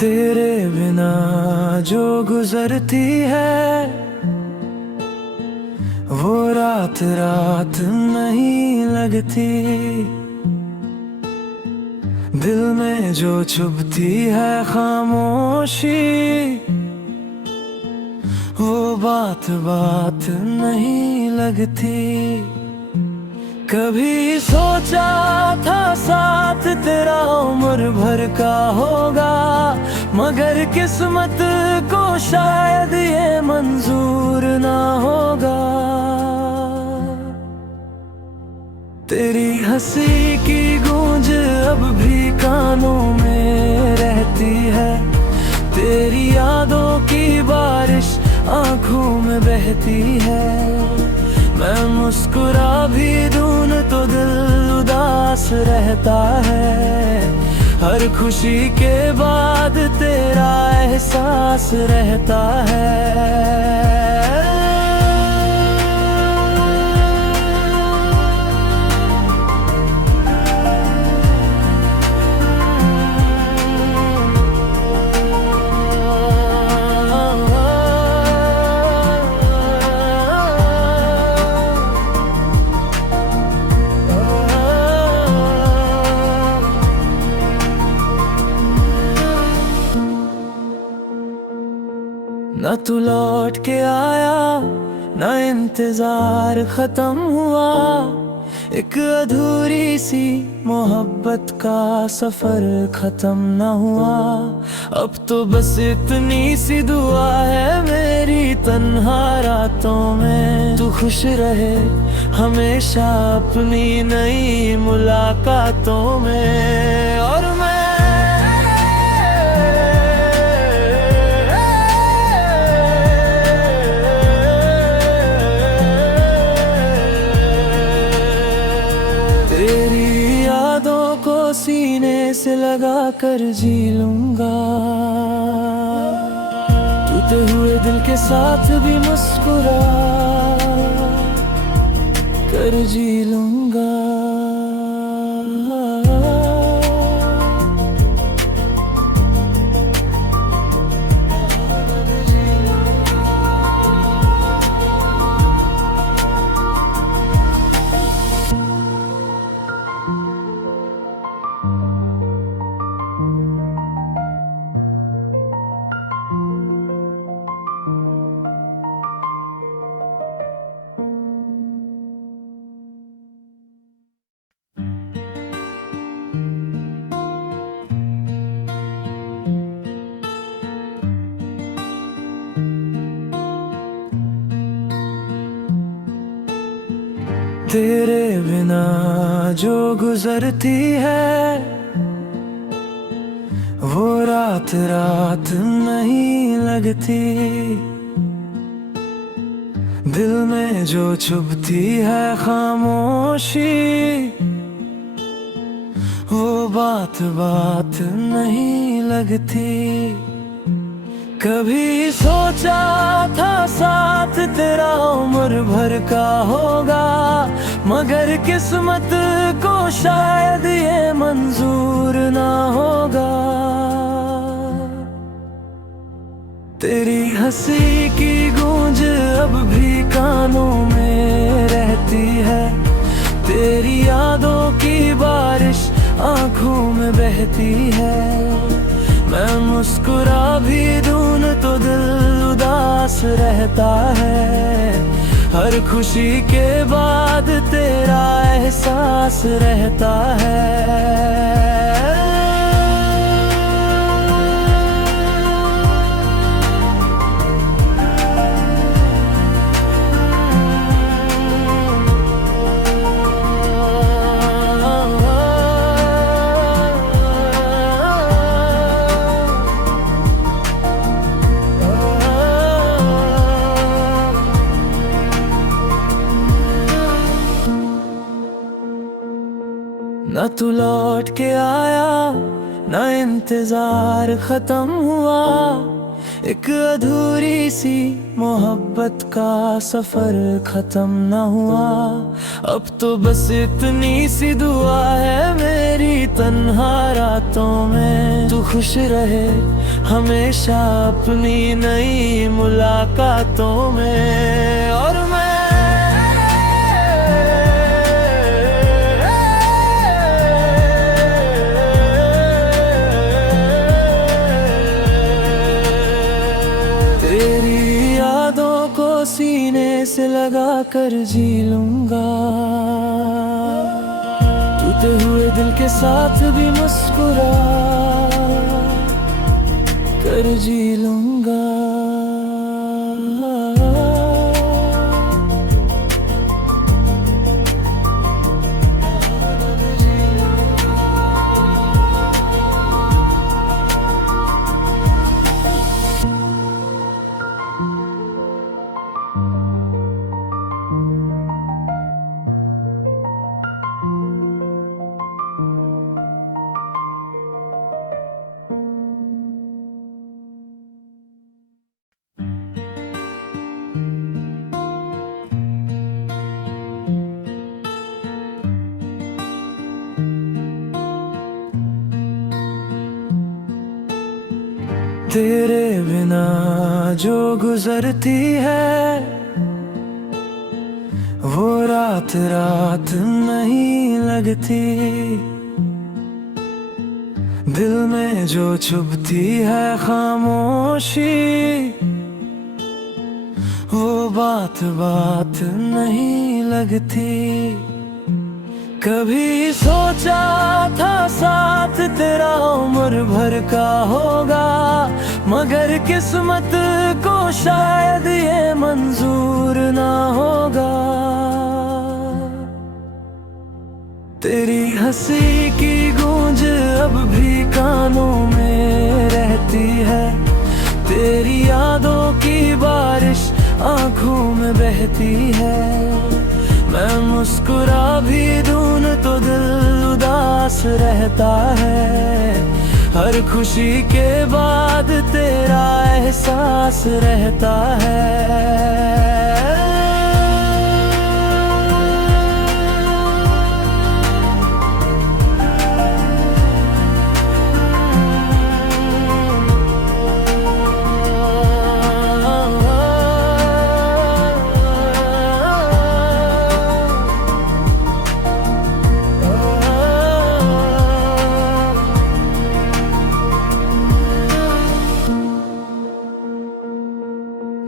तेरे बिना जो गुजरती है वो रात रात नहीं लगती। दिल में जो चुभती है खामोशी वो बात बात नहीं लगती। कभी सोचा था साथ तेरा उम्र भर का होगा, मगर किस्मत को शायद ये मंजूर ना होगा। तेरी हंसी की गूंज अब भी कानों में रहती है, तेरी यादों की बारिश आंखों में बहती है। मैं मुस्कुरा भी दूं तो दिल उदास रहता है, हर खुशी के बाद तेरा एहसास रहता है। न तू लौट के आया, न इंतजार खत्म हुआ, एक अधूरी सी मोहब्बत का सफर खत्म न हुआ। अब तो बस इतनी सी दुआ है मेरी तन्हा रातों में, तू खुश रहे हमेशा अपनी नई मुलाकातों में। और मैं तेरी यादों को सीने से लगा कर जी लूंगा, टूटे हुए दिल के साथ भी मुस्कुरा कर जी लूंगा। तेरे बिना जो गुजरती है वो रात रात नहीं लगती। दिल में जो चुभती है खामोशी वो बात बात नहीं लगती। कभी सोचा था साथ तेरा उम्र भर का होगा, मगर किस्मत को शायद ये मंजूर ना होगा। तेरी हंसी की गूंज अब भी कानों में रहती है, तेरी यादों की बारिश आंखों में बहती है। मैं मुस्कुरा भी दूं तो दिल उदास रहता है, हर खुशी के बाद तेरा एहसास रहता है। न तू लौट के आया, न इंतजार खत्म हुआ, एक अधूरी सी मोहब्बत का सफर खत्म न हुआ। अब तो बस इतनी सी दुआ है मेरी तन्हा रातों में, तू खुश रहे हमेशा अपनी नई मुलाकातों में। और मैं तेरी यादों को सीने से लगा कर जी लूंगा, टूटे हुए दिल के साथ भी मुस्कुरा कर जी लूंगा। तेरे बिना जो गुजरती है वो रात रात नहीं लगती, दिल में जो चुभती है खामोशी वो बात बात नहीं लगती। कभी सोचा था साथ तेरा उम्र भर का होगा, मगर किस्मत को शायद ये मंजूर ना होगा। तेरी हंसी की गूंज अब भी कानों में रहती है, तेरी यादों की बारिश आंखों में बहती है। मैं मुस्कुरा भी दूं तो दिल उदास रहता है, हर खुशी के बाद तेरा एहसास रहता है।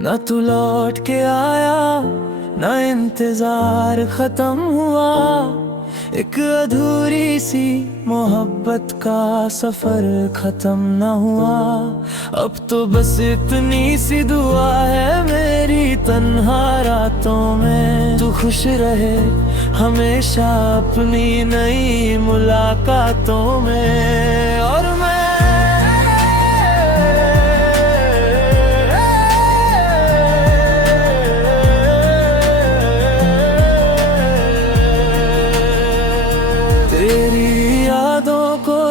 न तू लौट के आया न इंतजार खत्म हुआ, एक अधूरी सी मोहब्बत का सफर खत्म न हुआ। अब तो बस इतनी सी दुआ है मेरी तन्हा रातों में, तू खुश रहे हमेशा अपनी नई मुलाकातों में। और मैं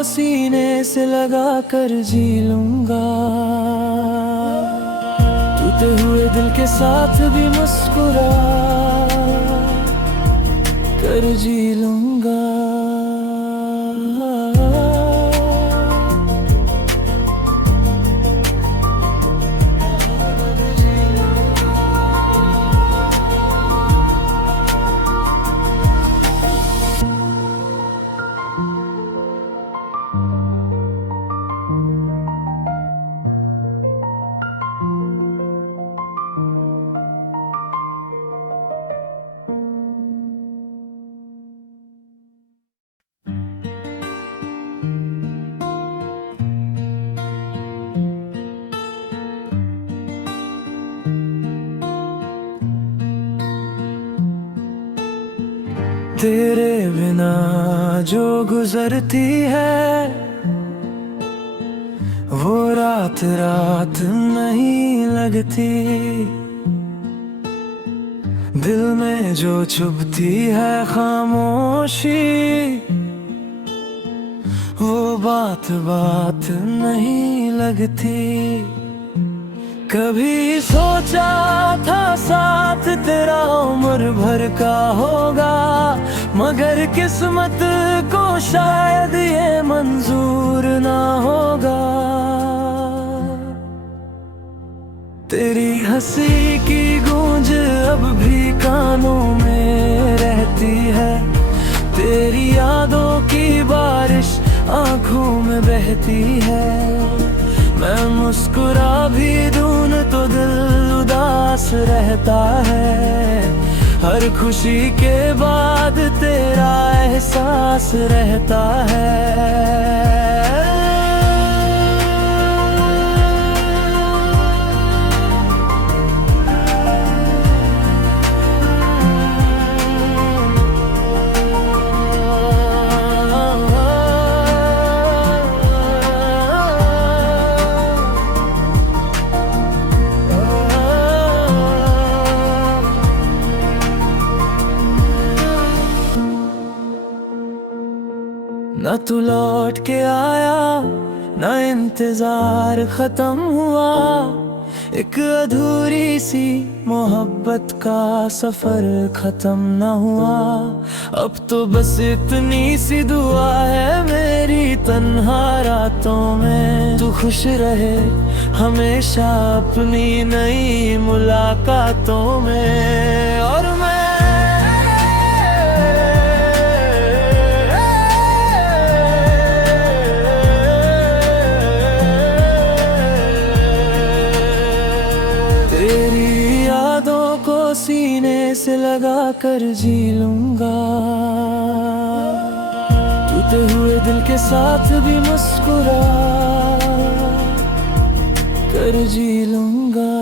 सीने से लगा कर जी लूंगा, टूटे हुए दिल के साथ भी मुस्कुरा कर जी लूंगा। तेरे बिना जो गुजरती है वो रात रात नहीं लगती, दिल में जो चुभती है खामोशी वो बात बात नहीं लगती। कभी सोचा था साथ तेरा उम्र भर का होगा, मगर किस्मत को शायद ये मंजूर ना होगा। तेरी हंसी की गूंज अब भी कानों में रहती है, तेरी यादों की बारिश आंखों में बहती है। मैं मुस्कुरा भी दूं तो दिल उदास रहता है, हर खुशी के बाद तेरा एहसास रहता है। न तू लौट के आया, न इंतजार खत्म हुआ, एक अधूरी सी मोहब्बत का सफर खत्म न हुआ। अब तो बस इतनी सी दुआ है मेरी तन्हा रातों में, तू खुश रहे हमेशा अपनी नई मुलाकातों में। और मैं सीने से लगा कर जी लूंगा, टूटे हुए दिल के साथ भी मुस्कुरा कर जी लूंगा।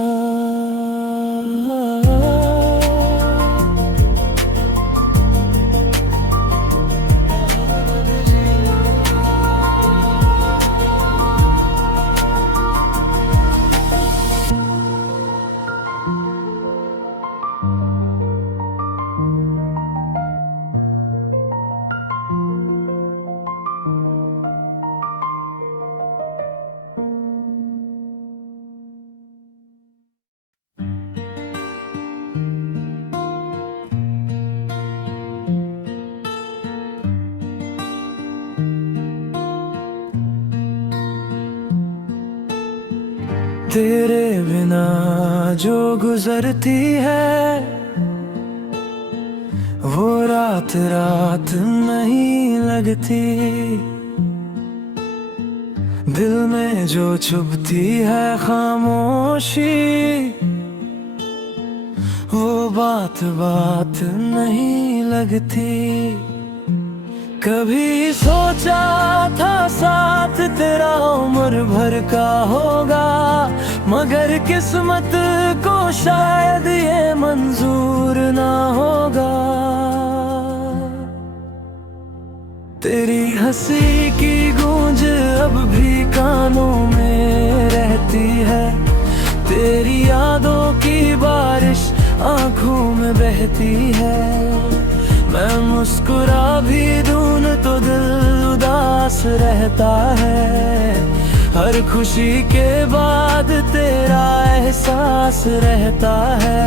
तेरे बिना जो गुजरती है वो रात रात नहीं लगती, दिल में जो चुभती है खामोशी वो बात बात नहीं लगती। कभी सोचा था साथ तेरा उम्र भर का होगा, मगर किस्मत को शायद ये मंजूर ना होगा। तेरी हंसी की गूंज अब भी कानों में रहती है, तेरी यादों की बारिश आंखों में बहती है। मैं मुस्कुरा भी दूं तो दिल उदास रहता है, हर खुशी के बाद तेरा एहसास रहता है।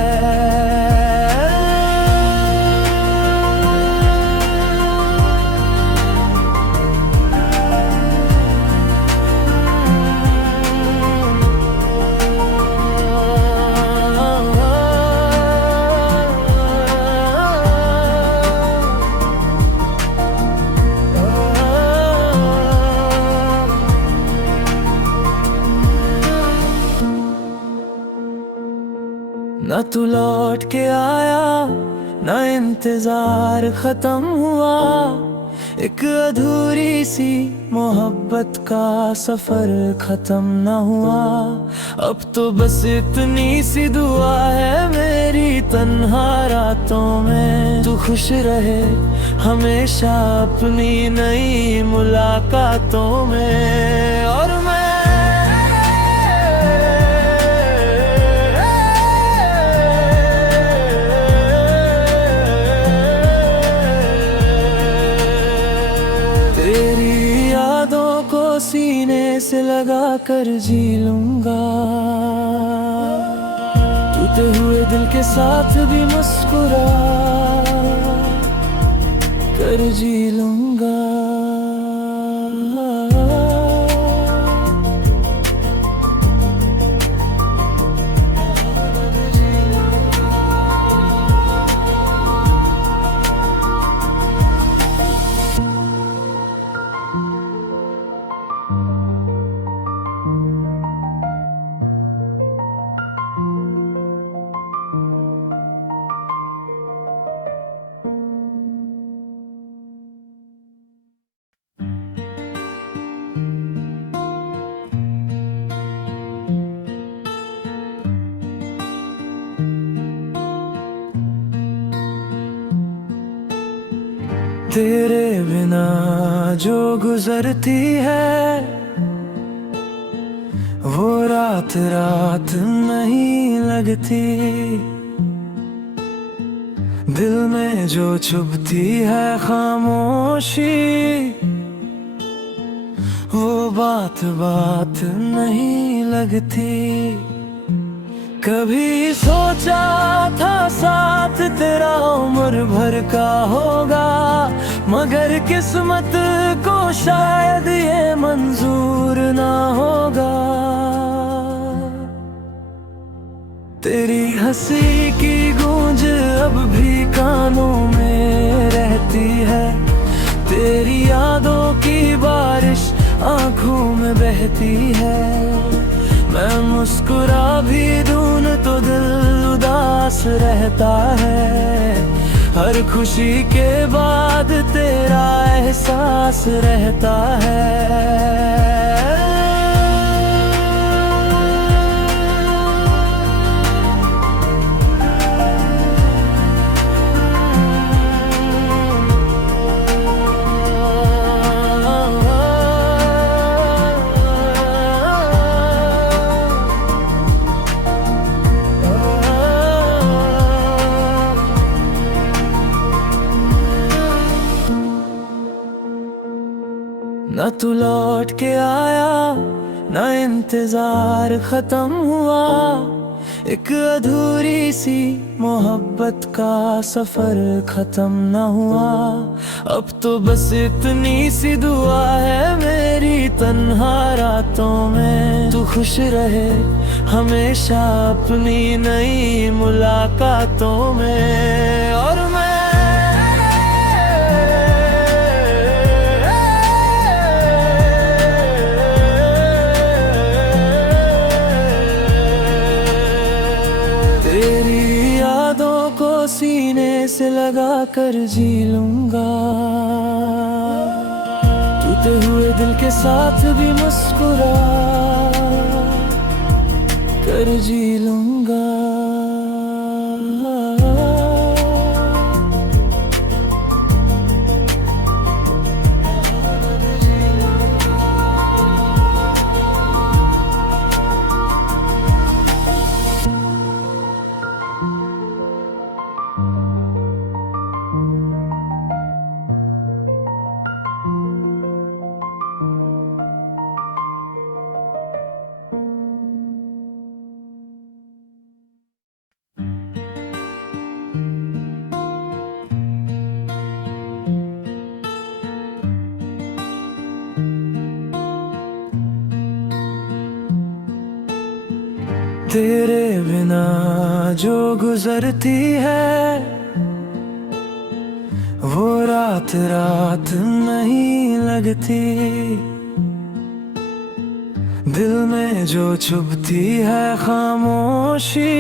न तू लौट के आया, न इंतजार खत्म हुआ, एक अधूरी सी मोहब्बत का सफर खत्म न हुआ। अब तो बस इतनी सी दुआ है मेरी तन्हा रातों में, तू खुश रहे हमेशा अपनी नई मुलाकातों में। और मैं सीने से लगा कर जी लूंगा। टूटे हुए दिल के साथ भी मुस्कुरा कर जी लूंगा। तेरे बिना जो गुजरती है वो रात रात नहीं लगती। दिल में जो छुपती है खामोशी वो बात बात नहीं लगती। कभी सोचा था साथ तेरा उम्र भर का होगा, मगर किस्मत को शायद ये मंजूर ना होगा। तेरी हंसी की गूंज अब भी कानों में रहती है, तेरी यादों की बारिश आंखों में बहती है। मैं मुस्कुरा भी दूं तो दिल उदास रहता है, हर खुशी के बाद तेरा एहसास रहता है। न तू लौट के आया, न इंतजार खत्म हुआ, एक अधूरी सी मोहब्बत का सफर खत्म न हुआ। अब तो बस इतनी सी दुआ है मेरी तन्हा रातों में, तू खुश रहे हमेशा अपनी नई मुलाकातों में। और मैं सीने से लगा कर जी लूंगा, टूटे हुए दिल के साथ भी मुस्कुरा कर जी लूंगा। तेरे बिना जो गुजरती है वो रात रात नहीं लगती। दिल में जो छुपती है खामोशी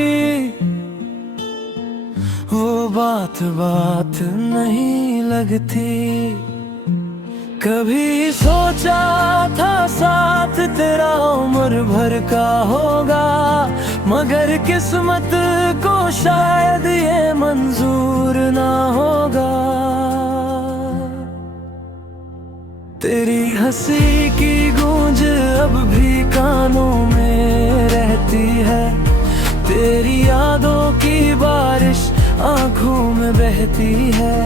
वो बात बात नहीं लगती। कभी सोचा था साथ तेरा उम्र भर का होगा, मगर किस्मत को शायद ये मंजूर ना होगा। तेरी हंसी की गूंज अब भी कानों में रहती है, तेरी यादों की बारिश आंखों में बहती है।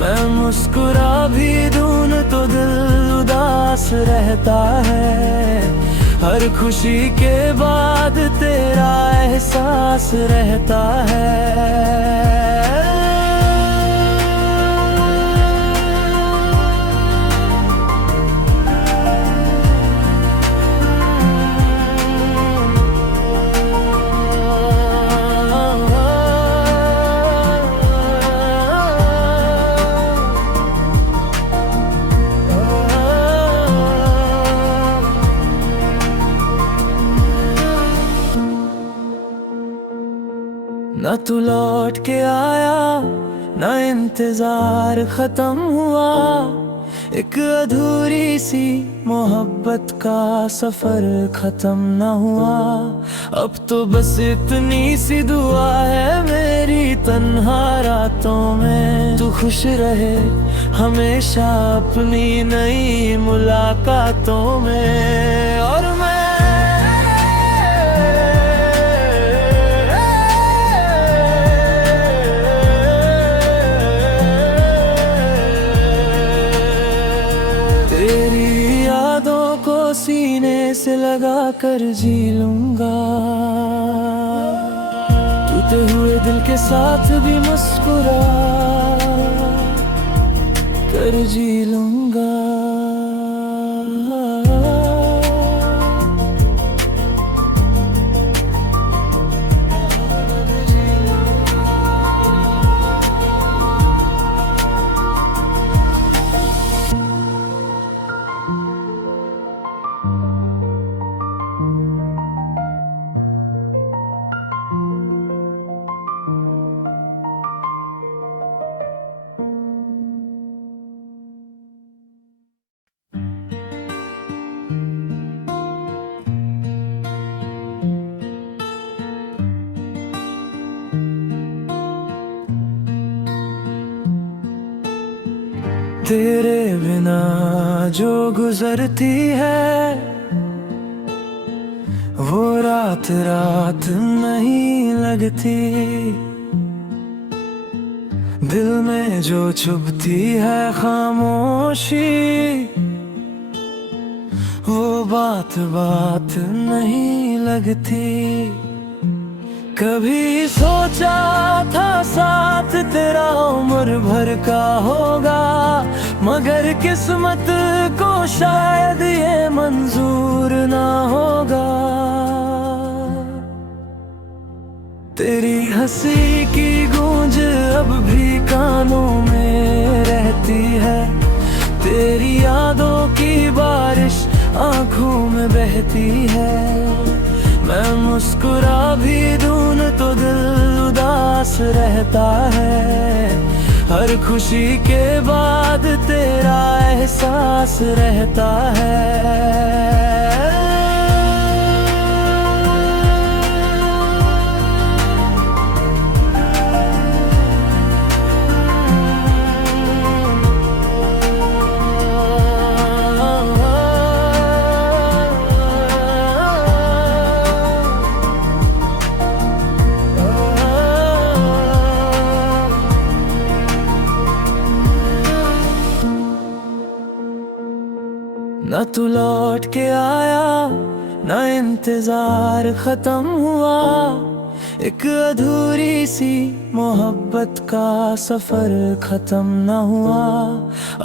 मैं मुस्कुरा भी दूं तो दिल उदास रहता है, हर खुशी के बाद तेरा एहसास एहसास रहता है। न तू लौट के आया, न इंतजार खत्म हुआ, एक अधूरी सी मोहब्बत का सफर खत्म न हुआ। अब तो बस इतनी सी दुआ है मेरी तन्हा रातों में, तू खुश रहे हमेशा अपनी नई मुलाकातों में। और मैं सीने से लगा कर जी लूंगा, टूटे हुए दिल के साथ भी मुस्कुरा कर जी लूंगा। तेरे बिना जो गुजरती है वो रात रात नहीं लगती, दिल में जो चुभती है खामोशी वो बात बात नहीं लगती। कभी सोचा था साथ तेरा उम्र भर का होगा, मगर किस्मत को शायद ये मंजूर ना होगा। तेरी हंसी की गूंज अब भी कानों में रहती है, तेरी यादों की बारिश आंखों में बहती है। मैं मुस्कुरा भी दूं तो दिल उदास रहता है, हर खुशी के बाद तेरा एहसास रहता है। न तू लौट के आया, न इंतजार खत्म हुआ, एक अधूरी सी मोहब्बत का सफर खत्म न हुआ।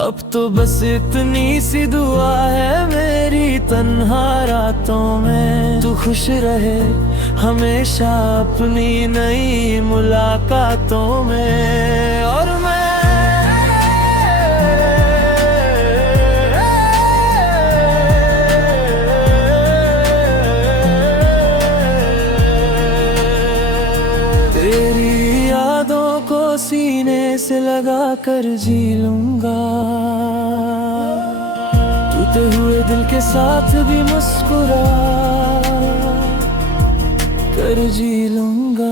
अब तो बस इतनी सी दुआ है मेरी तन्हा रातों में, तू खुश रहे हमेशा अपनी नई मुलाकातों में। और मैं सीने से लगा कर जी लूंगा, टूटे हुए दिल के साथ भी मुस्कुरा कर जी लूंगा।